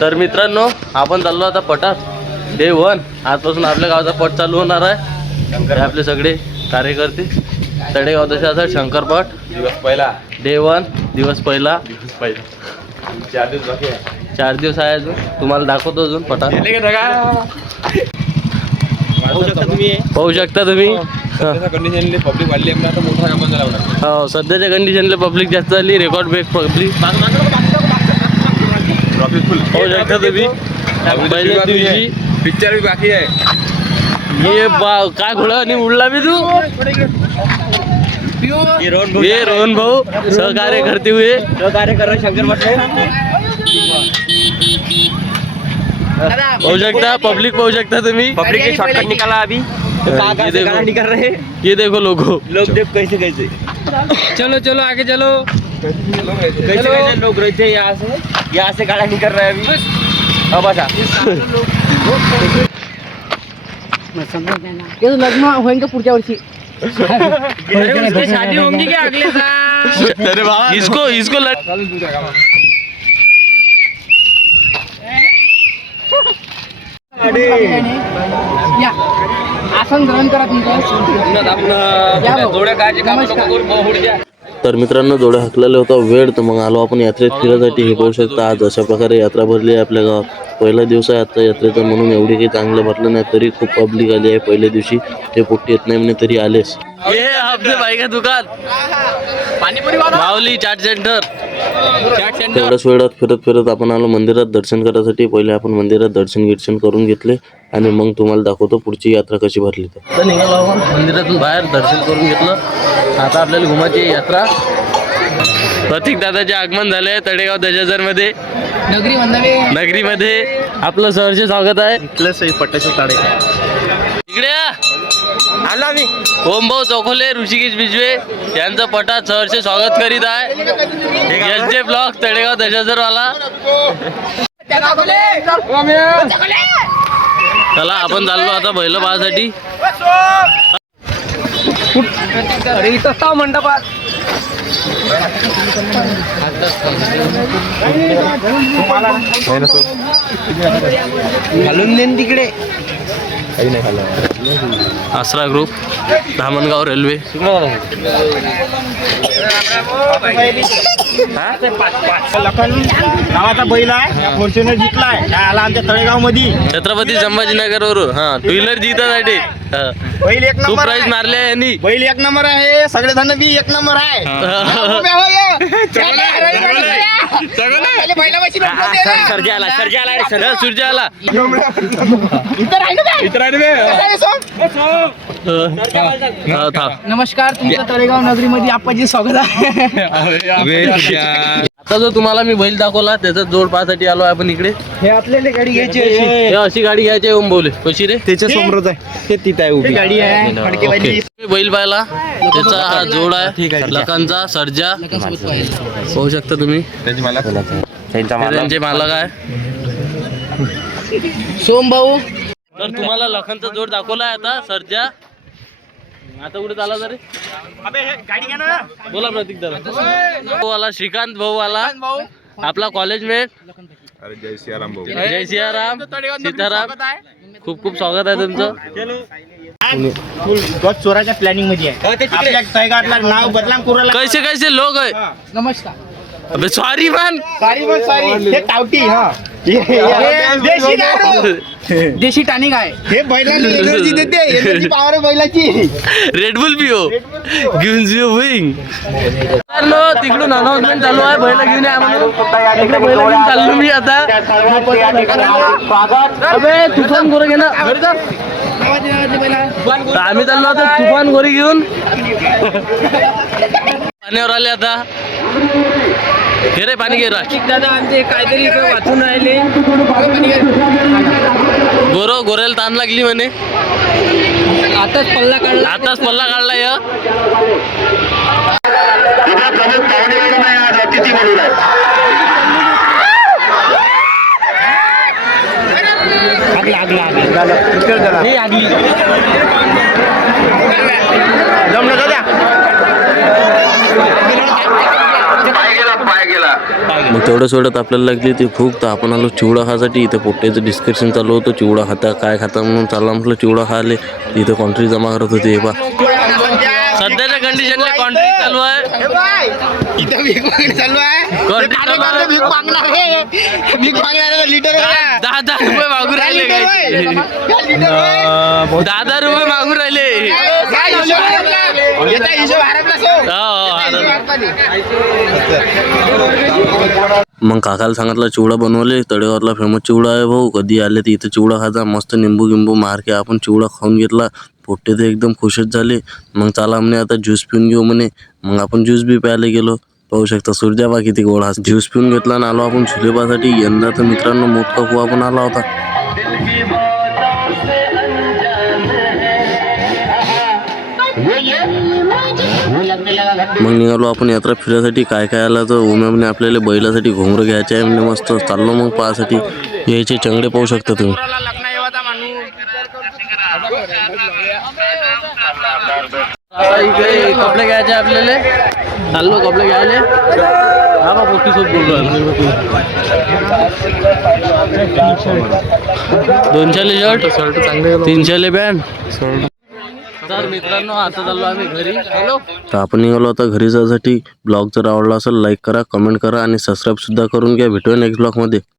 तर मित्रांनो आपण चाललो आता पटात डे 1 आजपासून आपल्या गावाचा पट चालू होणार आहे. हे आपले सगळे कार्यकर्ते तडेगाव दशाचा शंकरपट दिवस पहिला डे 1 दिवस पहिला 4 दिवस बाकी आहे. 4 दिवस आहे अजून. तुम्हाला दाखवतो अजून पटात पाहू शकता तुम्ही. कंडिशनली पब्लिक वाढली आहे आता मोठा काम झाला होता. हो सध्याच्या कंडिशनला पब्लिक जास्त झाली. Record break public traffic full पाहू शकता तुम्ही. पहिल्या दिवशी पिक्चर भी बाकी आहे. ये काय घोडा आणि उडला मी तू. ये रोहन भाऊ सहकार्य करते हुए शंकर पाहू शकता. पब्लिक पाहू शकता तुम्ही. पब्लिक ने शॉर्टकट निकाला अभी. ये देखो निकल रहे ये देखो लोगो लोग देख कैसे कैसे चलो चलो आगे चलो. कैसे कैसे लोग रहते हैं यहाँ से गाड़ा निकल रहा है अभी. अब अच्छा लग्न होईल का पुढच्या वर्षी. शादी होंगी क्या अगले साल. इसको इसको या आसन ग्रहण करा जोड्या कायचे काम नको करू बहुड द्या. तर मित्रांनो जोड्या हकलेला होता वेळ तर मग आलो आपण यात्रेत फिरण्यासाठी. हे पाहू शकता आज अशा प्रकारे यात्रा भरली आहे आपल्या गावात. पहिला दिवस आहे आता यात्रेचा म्हणून एवढी काही चांगलं भरलं नाही तरी खूप पब्लिक आली आहे. पहिल्या दिवशी ते पोट्टी येत नाही म्हणे तरी आलेच. ये आपले बाई का दुकान पाणीपुरी माऊली चाट सेंटर. तेवढ्याच वेळात फिरत फिरत आपण आलो मंदिरात दर्शन करायसाठी. पहिले आपण मंदिरात दर्शन करून घेतले आणि मग तुम्हाला दाखवतो पुढची यात्रा कशी भरली. तर निघालो आपण मंदिरातून बाहेर दर्शन करून घेतलं. आता आपल्याला घुमाची यात्रा. प्रतीक दादाचे आगमन झाले तडेगाव दशाजर मध्ये नगरीमध्ये. आपलं सहर्ष स्वागत आहे. पट्ट्याचे ताडे इकडे आला मी ओम भाऊ चौखोले ऋषिकेश बिजवे यांचं पटात सहर्ष स्वागत करीत आहे. एसजे ब्लॉक तडेगाव दशाजर वाला. चला आपण चाललो आता बैल पाहासाठी. अरे इथं मंडपात घालून देन तिकडे. काही नाही खाल्लं. आसरा ग्रुप धामणगाव रेल्वे. गावाचा बैल आहे. फॉर्च्युनर जिंकलाय आला आमच्या तळेगाव मध्ये. छत्रपती संभाजीनगर वरून. हा टू व्हीलर जिंकण्यासाठी बैल एक खूप नंबर प्राइस आहे. मारले यांनी. बैल एक नंबर आहे. सगळे जण बी एक नंबर आहे. सर्जा आला. नमस्कार तुमचं तळेगाव नगरीमध्ये आपाजी स्वागत आहे. आता जो तुम्हाला मी बैल दाखवला त्याचा जोड पाहण्यासाठी आलो आपण इकडे. हे आपल्याला गाडी घ्यायची हे अशी गाडी घ्यायची आहे. ओम बोले कशी रे. त्याच्या समोरच आहे. ते तिथं आहे उभी गाडी आहे. फडकेवाली. ओके. बैल पाहिला त्याचा हा जोड आहे लखनचा सर्जा. पाहू शकता तुम्ही. त्यांची मला त्यांचे मालक आहे सोम भाऊ. तर तुम्हाला लखनचा जोड दाखवलाय आता सर्जा. आता कुठे चाला रे. गाडी घ्या ना. बोला प्रतीक दादा. भाऊ आला श्रीकांत भाऊ आला आपला कॉलेज मेट. अरे जय सियाराम भाऊ. जय सियाराम सीताराम. खूप खूप स्वागत आहे तुमचं. फुल चोराच्या प्लॅनिंग मध्ये आहे. आपल्या तळेगावातला नाव बदनाम करू राहिला. कैसे कैसे लोग आहे. नमस्कार. अबे सॉरी मॅन. सॉरी हे टावटी. हा देशी दारू. देशी टॉनिक आहे. हे बैलांनी एनर्जी देते. एनर्जी पॉवर आहे बैलाची. रेडबुल पिओ घेऊन विंग. तिकडून अनाउन्समेंट चालू आहे. बैल घेऊन या म्हणून. इकडे बैल घेऊन चाललो मी आता. अबे तुफान गोरे घे ना घरी जा. तर आम्ही चाललो आता तुफान गोरी घेऊन. पाण्यावर आले आता. घे रे पाणी घे रा. दादा आमचे काहीतरी इकडे वाचून राहिले. गोरेला ताण लागली म्हणे. आताच पल्ला काढला या. आगली जमलं का द्या. पाय गेला मग तेवढ्याच वेळात आपल्याला लागली ती भूक, तर आपण आलो चिवडा खासाठी. इथे पोट्ट्याचं डिस्कशन चालू होतं, चिवडा खाता काय खाता म्हणून. चालला म्हटलं चिवडा खायले. इथे कॉन्ट्री जमा करत होती. हे बा सध्याच्या कंडिशनला कॉन्ट्री चालू आहे. इथं भीक मागणी चालू आहे. कॉन्ट्री चालू आहे. भीक मागणार आहे. भीक मागणार आहे. लिटर 10 रुपये मागून राहिले काय 10 रुपये मागून राहिले. मग काकाला सांगितलं चिवडा बनवले. तळेगावातला फेमस चिवडा आहे भाऊ, कधी आले तर इथं चिवडा खाजा. मस्त निंबू गिंबू मारके आपण चिवडा खाऊन घेतला. पोट्टे तर एकदम खुशच झाले. मग चला म्हणे आता ज्यूस पिऊन घेऊ म्हणे. मग आपण ज्यूस बी प्यायला गेलो. पाहू शकता सूर्जाबा किती गोड हा. ज्यूस पिऊन घेतला आणि आलो आपण सुलेबासाठी. यंदा तर मित्रांनो मोठा कुवा पण आला होता. मग निघालो आपण यात्रा फिरायसाठी. काय काय आला तर उम्या म्हणे आपल्याला बैलासाठी घोंगरं घ्यायचे आहे म्हणे. मस्त चाललो मग पाहासाठी. याचे चंगडे पाहू शकता तुम्ही. इकडे कपडे घ्यायचे आपल्याला. चाललो कपडे घ्यायले. हा बा पोटी सोबत बोललो 200 शर्ट 300 पॅन्ट. तर मित्रांनो आता चाललो आम्ही घरी. हॅलो तर आपण निघालो आता घरी जायसाठी. ब्लॉग जर आवडला असेल लाईक करा, कमेंट करा आणि सबस्क्राईब सुद्धा करून घ्या. भेटूया नेक्स्ट ब्लॉगमध्ये.